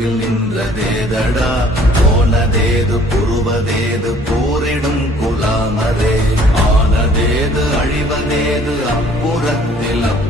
நீயதேது நடுவில் நின்றதேதடா? போனதேது புருவதேது போரிடும் குலாமரே. ஆனதேது அழிவதேது அப்புறத்தில் அப்புறம்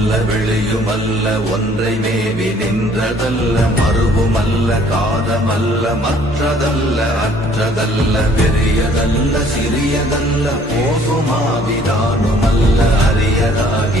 உருவுமல்ல வெளியுமல்ல ஒன்றை மேவி நின்றதல்ல மறுவுமல்ல காதமல்ல மற்றதல்ல அற்றதல்ல பெரியதல்ல சிறியதல்ல போகுமாவிதானுமல்ல அரியதாகி